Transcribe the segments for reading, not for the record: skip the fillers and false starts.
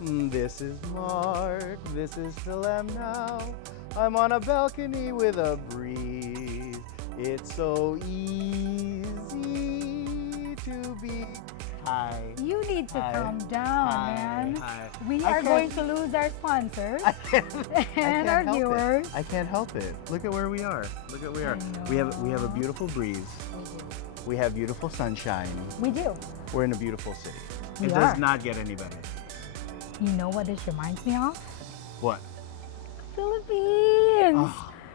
This is Mark, this is Philem now. I'm on a balcony with a breeze. It's so easy to be. Hi. You need to Hi. calm down, Hi. man. Hi. We I are can't- going to lose our sponsors I can't and our help viewers. it. I can't help it. Look at where we are. Look at where we are. We have a beautiful breeze. We have beautiful sunshine. We do. We're in a beautiful city. We It are. does not get any better. You know what this reminds me of? What? Philippines.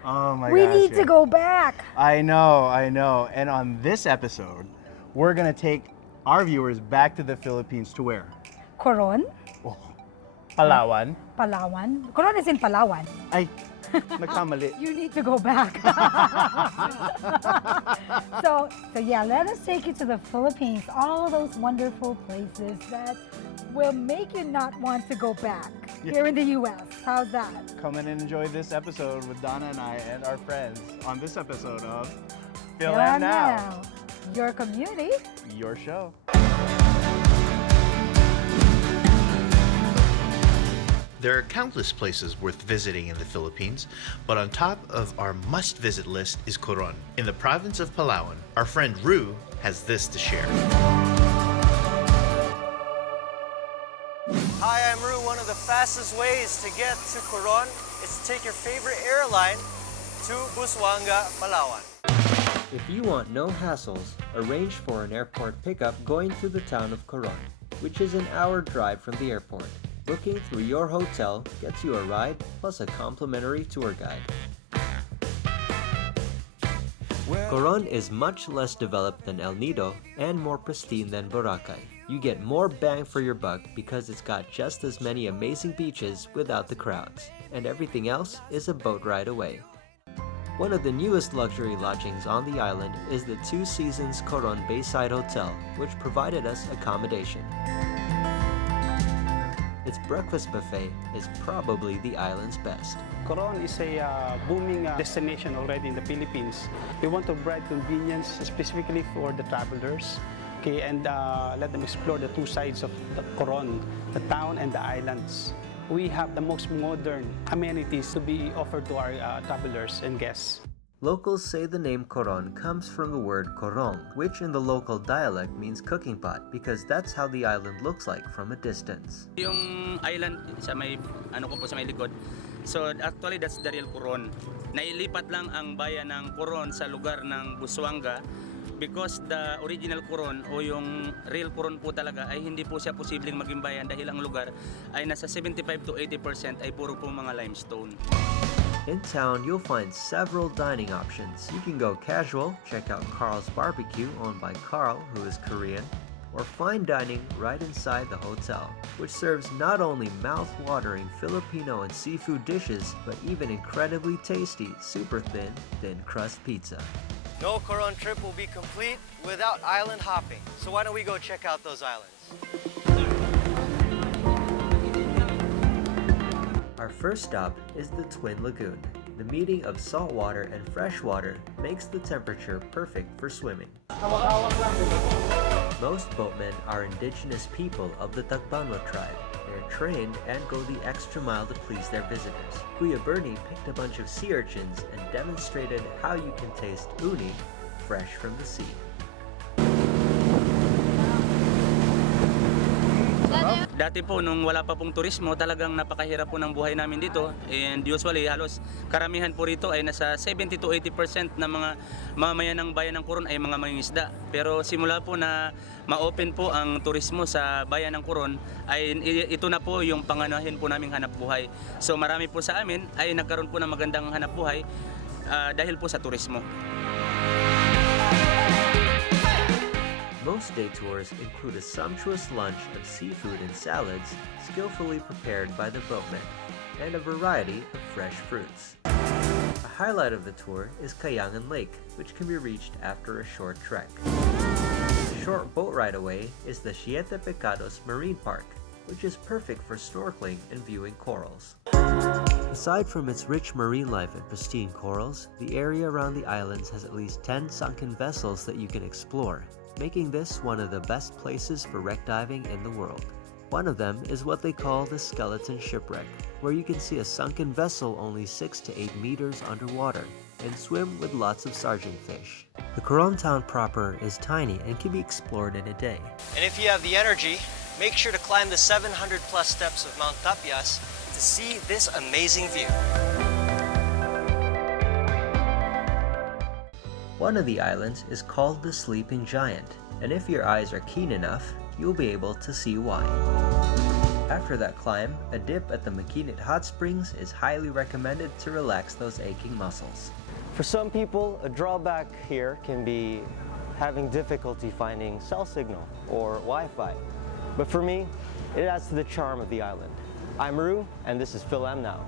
Oh my we gosh. need to yeah. go back. I know. And on this episode, we're gonna take our viewers back to the Philippines to where? Coron, Oh, Palawan. Palawan. Coron is in Palawan. Ay, nagkamali. You need to go back. so yeah, let us take you to the Philippines. All those wonderful places that will make you not want to go back here in the U.S. How's that? Come in and enjoy this episode with Donna and I and our friends on this episode of Phil Here and and Now, Your community. your show. There are countless places worth visiting in the Philippines, but on top of our must-visit list is Coron. In the province of Palawan, our friend Ru has this to share. Hi, I'm Ru. One of the fastest ways to get to Coron is to take your favorite airline to Busuanga, Palawan. If you want no hassles, arrange for an airport pickup going to the town of Coron, which is an hour drive from the airport. Booking through your hotel gets you a ride plus a complimentary tour guide. Coron is much less developed than El Nido and more pristine than Boracay. You get more bang for your buck because it's got just as many amazing beaches without the crowds, and everything else is a boat ride away. One of the newest luxury lodgings on the island is the Two Seasons Coron Bayside Hotel, which provided us accommodation. Its breakfast buffet is probably the island's best. Coron is a booming destination already in the Philippines. We want to provide convenience specifically for the travelers, okay, and let them explore the two sides of the Coron, the town and the islands. We have the most modern amenities to be offered to our travelers and guests. Locals say the name Coron comes from the word corong, which in the local dialect means cooking pot because that's how the island looks like from a distance. Yung island sa may sa may likod. So actually that's the real Coron. Nailipat lang ang bayan ng Coron sa lugar ng Busuanga because the original Coron o yung real Coron po talaga ay hindi po siya posibleng maging bayan dahil ang lugar ay nasa 75 to 80% ay puro po mga limestone. In town, you'll find several dining options. You can go casual, check out Carl's Barbecue owned by Carl, who is Korean, or fine dining right inside the hotel, which serves not only mouth-watering Filipino and seafood dishes, but even incredibly tasty, super thin crust pizza. No Coron trip will be complete without island hopping. So why don't we go check out those islands? Our first stop is the Twin Lagoon. The meeting of salt water and fresh water makes the temperature perfect for swimming. Most boatmen are indigenous people of the Tagbanwa tribe. They're trained and go the extra mile to please their visitors. Kuya Bernie picked a bunch of sea urchins and demonstrated how you can taste uni fresh from the sea. Dati po nung wala pa pong turismo, talagang napakahirap po ng buhay namin dito, and usually halos karamihan po rito ay nasa 70 to 80% ng mga mamamayan ng bayan ng Coron ay mga mangingisda. Pero simula po na ma-open po ang turismo sa bayan ng Coron ay ito na po yung panganahin po naming hanap buhay. So marami po sa amin ay nagkaroon po ng magandang hanap buhay dahil po sa turismo. Most day tours include a sumptuous lunch of seafood and salads skillfully prepared by the boatmen, and a variety of fresh fruits. A highlight of the tour is Kayangan Lake, which can be reached after a short trek. A short boat ride away is the Siete Pecados Marine Park, which is perfect for snorkeling and viewing corals. Aside from its rich marine life and pristine corals, the area around the islands has at least 10 sunken vessels that you can explore, making this one of the best places for wreck diving in the world. One of them is what they call the skeleton shipwreck, where you can see a sunken vessel only 6 to 8 meters underwater and swim with lots of sergeant fish. The Coron town proper is tiny and can be explored in a day. And if you have the energy, make sure to climb the 700 plus steps of Mount Tapias to see this amazing view. One of the islands is called the Sleeping Giant, and if your eyes are keen enough, you'll be able to see why. After that climb, a dip at the Makinit Hot Springs is highly recommended to relax those aching muscles. For some people, a drawback here can be having difficulty finding cell signal or Wi-Fi. But for me, it adds to the charm of the island. I'm Ru, and this is Phil M Now.